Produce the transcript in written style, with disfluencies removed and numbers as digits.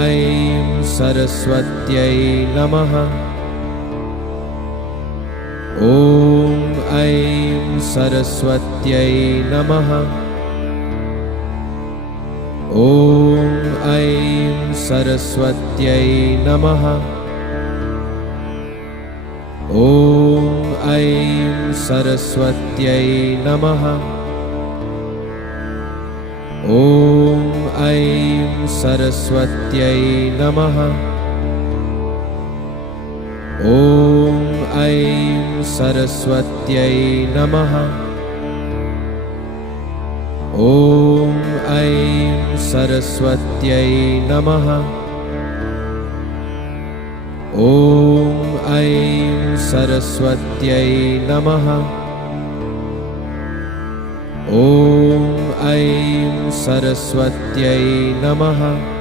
ऐं सरस्वत्यै नमः। ॐ ऐं सरस्वत्यै नमः। ॐ ऐं सरस्वत्यै नमः। ॐ ऐं सरस्वत्यै नमः। ॐ ऐं सरस्वत्यै नमः। ॐ ऐं सरस्वत्यै नमः। ॐ ऐं सरस्वत्यै नमः। ॐ ऐं सरस्वत्यै नमः। ॐ ऐं सरस्वत्यै नमः।